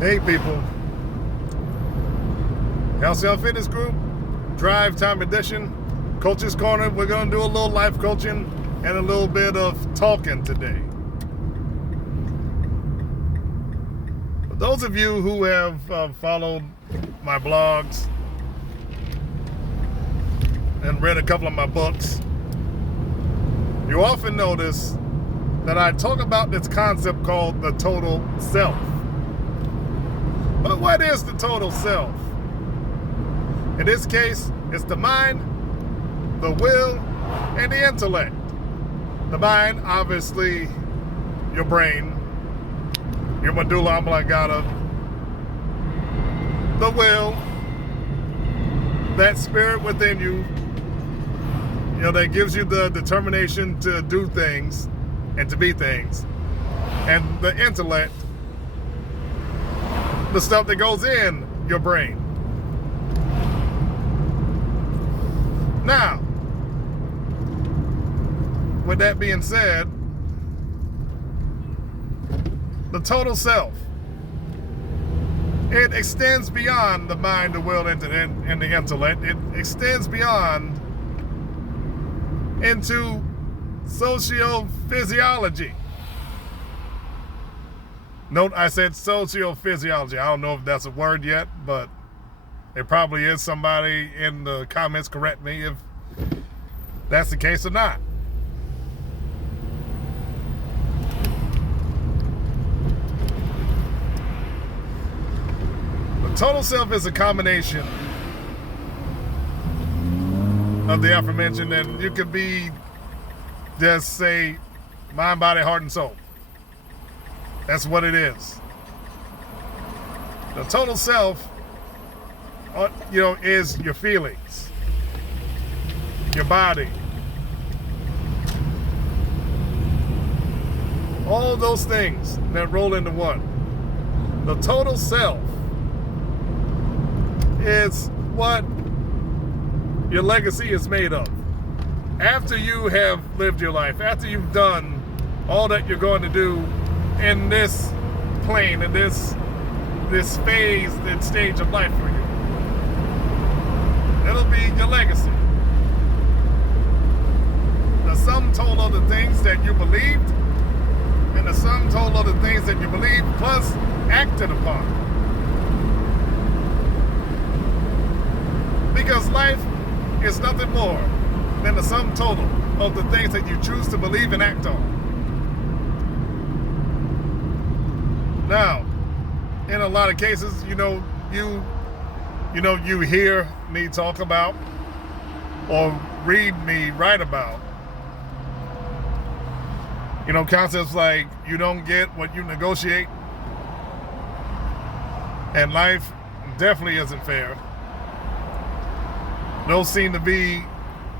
Hey people, Halcyon Fitness Group, Drive Time Edition, Coach's Corner. We're going to do a little life coaching and a little bit of talking today. For those of you who have followed my blogs and read a couple of my books, you often notice that I talk about this concept called the total self. But what is the total self? In this case, it's the mind, the will, and the intellect. The mind, obviously, your brain, your medulla oblongata. The will, that spirit within you, that gives you the determination to do things and to be things. And the intellect, the stuff that goes in your brain. Now, with that being said, the total self, it extends beyond the mind, the will, and the intellect. It extends beyond into sociophysiology. Note I said sociophysiology. I don't know if that's a word yet, but it probably is. Somebody in the comments correct me if that's the case or not. The total self is a combination of the aforementioned, and you could be just say mind, body, heart, and soul. That's what it is. The total self, is your feelings, your body, all those things that roll into one. The total self is what your legacy is made of. After you have lived your life, after you've done all that you're going to do in this plane, in this phase and stage of life for you, it'll be your legacy. The sum total of the things that you believed and the sum total of the things that you believed plus acted upon. Because life is nothing more than the sum total of the things that you choose to believe and act on. Now, in a lot of cases, you hear me talk about or read me write about, concepts like you don't get what you negotiate, and life definitely isn't fair. Those seem to be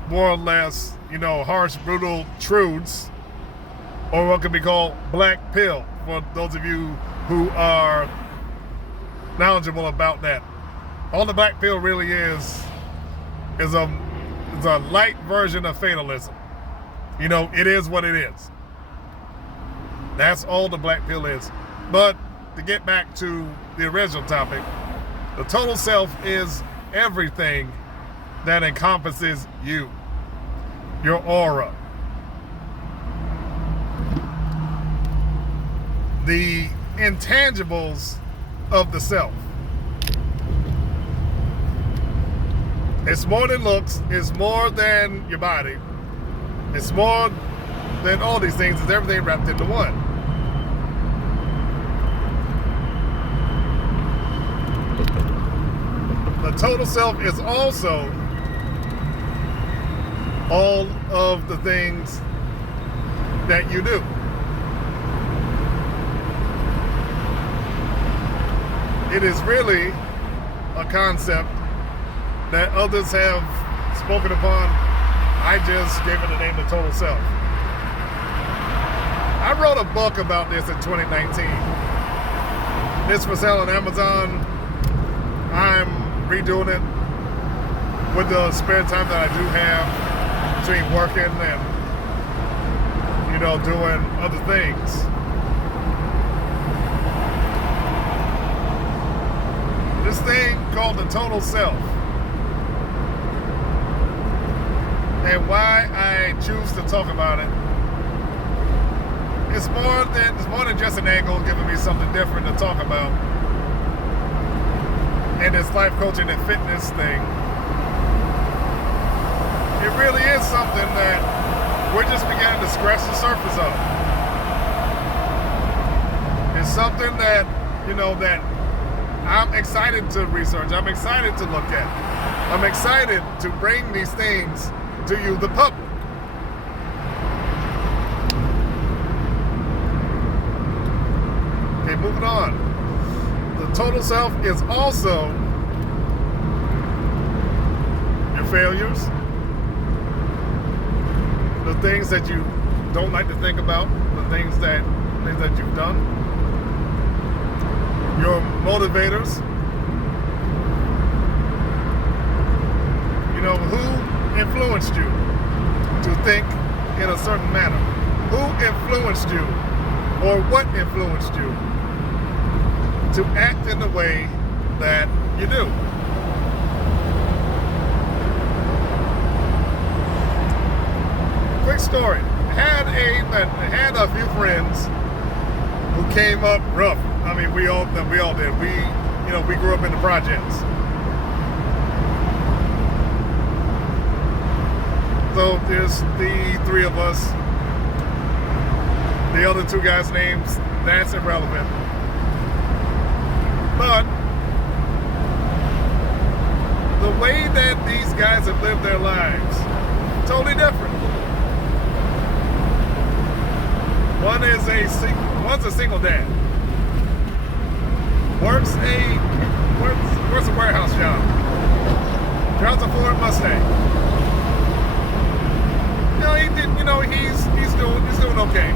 more or less, harsh, brutal truths, or what could be called black pill, for those of you who are knowledgeable about that. All the black pill really is a light version of fatalism. It is what it is. That's all the black pill is. But to get back to the original topic, the total self is everything that encompasses you, your aura, the intangibles of the self. It's more than looks, it's more than your body, it's more than all these things, it's everything wrapped into one. The total self is also all of the things that you do. It is really a concept that others have spoken upon. I just gave it the name the total self. I wrote a book about this in 2019. It's for sale on Amazon. I'm redoing it with the spare time that I do have between working and doing other things. called The Total Self. And why I choose to talk about it, it's more than just an angle giving me something different to talk about. And this life coaching and fitness thing, it really is something that we're just beginning to scratch the surface of. It's something that, that I'm excited to research. I'm excited to look at. I'm excited to bring these things to you, the public. Okay, moving on. The total self is also your failures, the things that you don't like to think about, the things that you've done, your motivators, who influenced you to think in a certain manner, who influenced you or what influenced you to act in the way that you do. Quick story. Had a few friends who came up rough. I mean, we all did. We grew up in the projects. So there's the three of us. The other two guys' names, that's irrelevant. But the way that these guys have lived their lives, totally different. One's a single dad. Works a warehouse job. Drives a Ford Mustang. He's doing okay.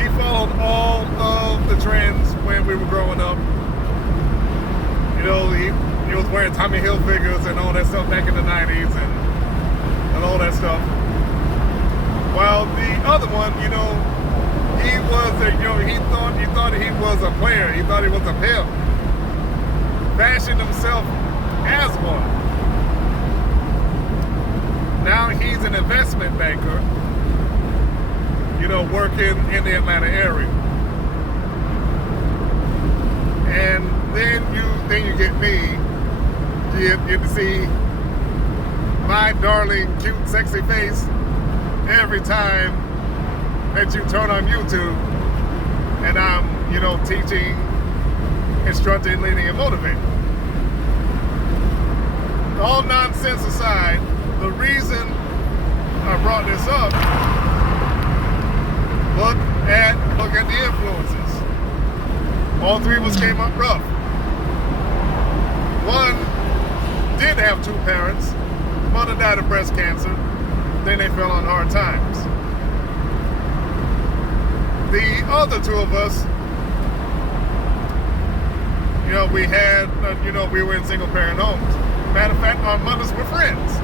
He followed all of the trends when we were growing up. He was wearing Tommy Hilfigers and all that stuff back in the 90s and all that stuff. While the other one, he thought he was a player. He thought he was a pimp. Fashioned himself as one. Now he's an investment banker, working in the Atlanta area. And then you get me. You get to see my darling, cute, sexy face every time that you turn on YouTube and I'm, teaching, instructing, leading, and motivating. All nonsense aside, the reason I brought this up, look at the influences. All three of us came up rough. One did have two parents. Mother died of breast cancer. Then they fell on hard times. The other two of us, we were in single parent homes. Matter of fact, our mothers were friends.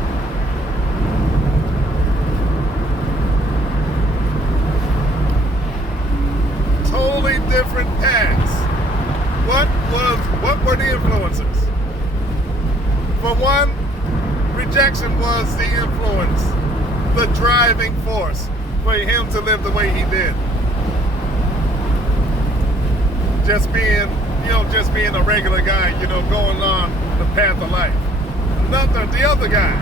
Totally different paths. What were the influences? For one, rejection was the influence, the driving force for him to live the way he did. Just being a regular guy, going on the path of life. The other guy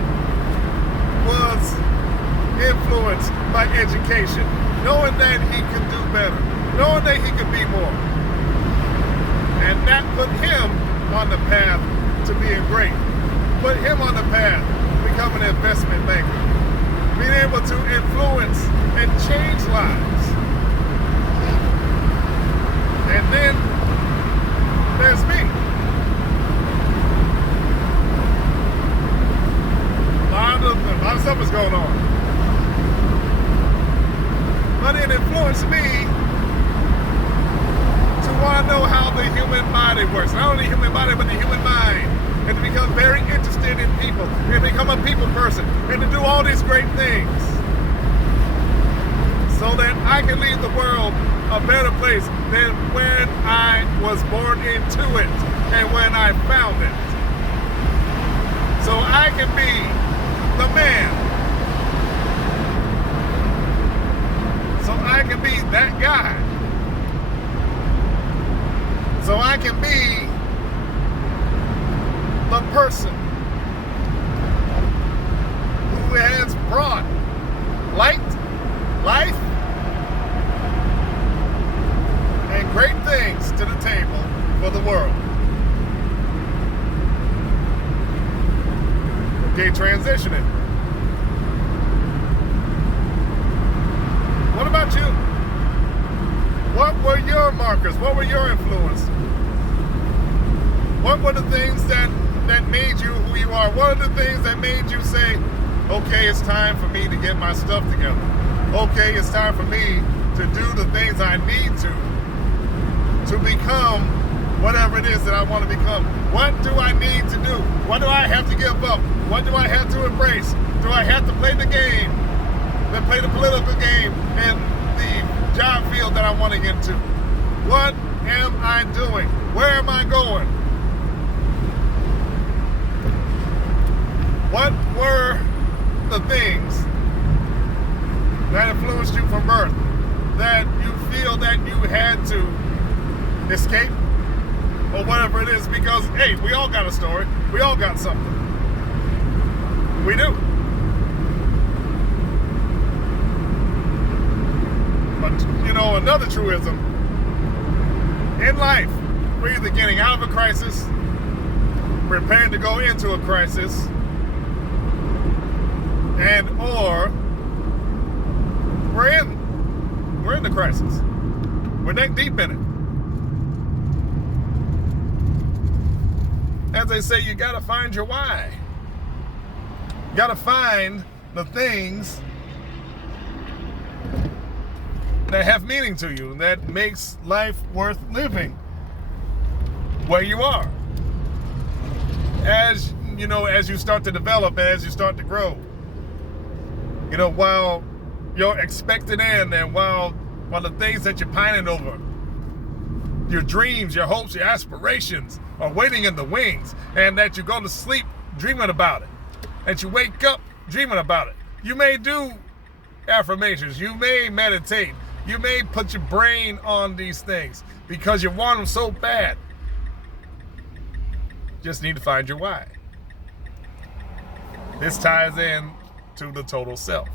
was influenced by education, knowing that he could do better, knowing that he could be more. And that put him on the path to being great. Put him on the path to becoming an investment banker. Being able to influence and change lives. And then there's me. A lot of stuff is going on. But it influenced me to want to know how the human body works. Not only the human body, but the human mind. And to become very interested in people. And become a people person. And to do all these great things. So that I can leave the world a better place than when I was born into it. and when I found it. So I can be the man. So I can be that guy. So I can be the person who has brought light, life, and great things to the table for the world. Okay, transitioning. What about you? What were your markers? What were your influences? What were the things that made you who you are? What are the things that made you say, okay, it's time for me to get my stuff together. Okay, it's time for me to do the things I need to become whatever it is that I want to become. What do I need to do? What do I have to give up? What do I have to embrace? Do I have to play the game, then play the political game in the job field that I want to get into? What am I doing? Where am I going? What were the things that influenced you from birth that you feel that you had to escape or whatever it is? Because, hey, we all got a story. We all got something. We do. But, you know, another truism in life, we're either getting out of a crisis, preparing to go into a crisis, and or we're in the crisis. We're neck deep in it. As they say, you gotta find your why. You gotta find the things that have meaning to you, that makes life worth living where you are. As you know, as you start to develop, as you start to grow. You know, while you're expecting in, and while the things that you're pining over, your dreams, your hopes, your aspirations are waiting in the wings, and that you go to sleep dreaming about it, that you wake up dreaming about it. You may do affirmations, you may meditate, you may put your brain on these things because you want them so bad. Just need to find your why. This ties in to the total self.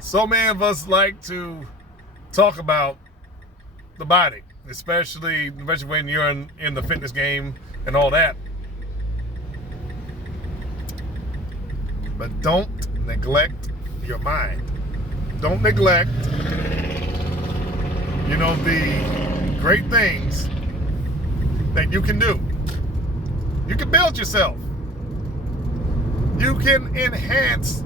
So many of us like to talk about the body, especially when you're in the fitness game and all that. But don't neglect your mind. Don't neglect, you know, the great things that you can do. You can build yourself. You can enhance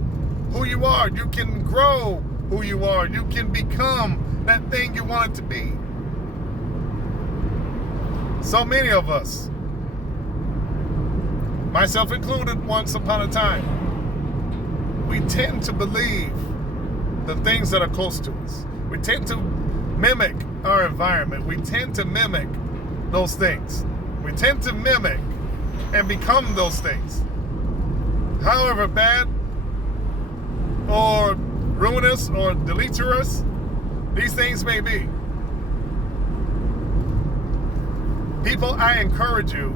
who you are. You can grow who you are. You can become that thing you want it to be. So many of us, myself included once upon a time, we tend to believe the things that are close to us. We tend to mimic our environment. We tend to mimic those things. We tend to mimic and become those things. However bad or ruinous or deleterious these things may be. People, I encourage you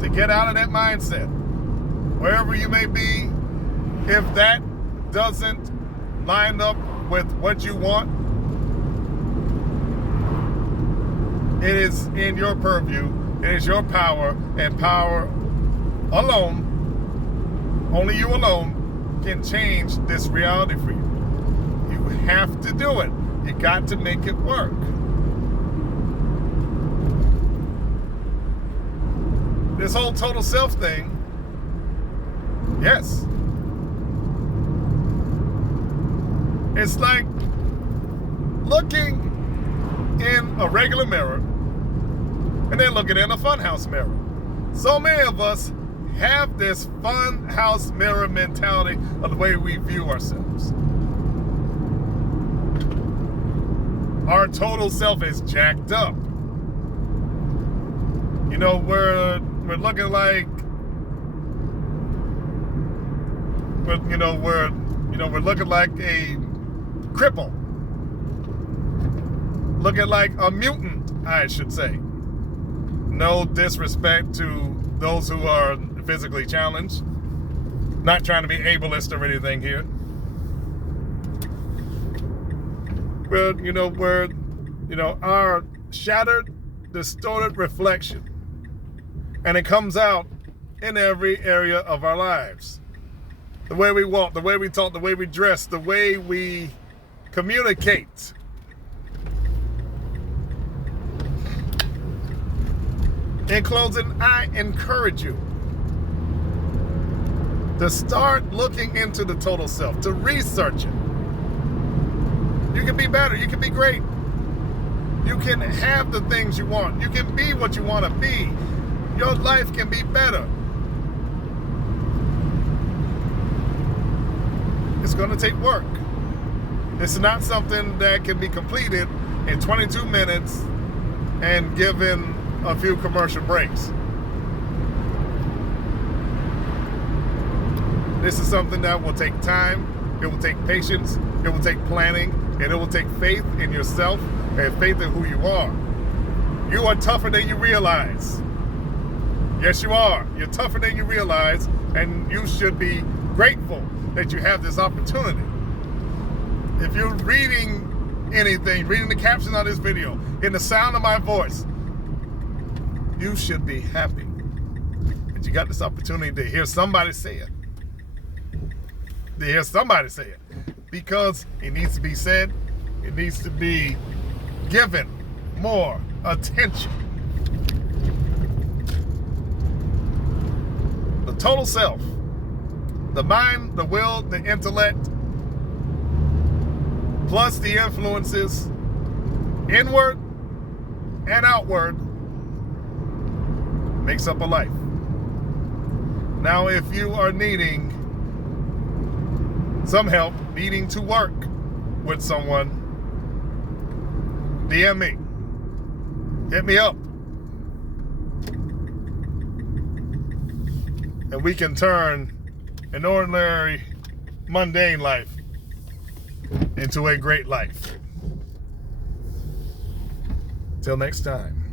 to get out of that mindset. Wherever you may be, if that doesn't line up with what you want, it is in your purview, it is your power, and power alone, only you alone, can change this reality for you. You have to do it. You got to make it work. This whole total self thing, yes. It's like looking in a regular mirror and then looking in a funhouse mirror. So many of us have this funhouse mirror mentality of the way we view ourselves. Our total self is jacked up. You know, we're looking like we're looking like a cripple, looking like a mutant, I should say. No disrespect to those who are physically challenged. Not trying to be ableist or anything here. But we're our shattered, distorted reflection. And it comes out in every area of our lives. The way we walk, the way we talk, the way we dress, the way we communicate. In closing, I encourage you to start looking into the total self, to research it. You can be better, you can be great. You can have the things you want. You can be what you want to be. Your life can be better. It's going to take work. It's not something that can be completed in 22 minutes and given a few commercial breaks. This is something that will take time, it will take patience, it will take planning, and it will take faith in yourself and faith in who you are. You are tougher than you realize. Yes, you are. You're tougher than you realize, and you should be grateful that you have this opportunity. If you're reading anything, reading the caption on this video, in the sound of my voice, you should be happy that you got this opportunity to hear somebody say it. To hear somebody say it. Because it needs to be said, it needs to be given more attention. The total self, the mind, the will, the intellect, plus the influences inward and outward makes up a life. Now, if you are needing some help, needing to work with someone, DM me. Hit me up. And we can turn an ordinary, mundane life into a great life. Till next time.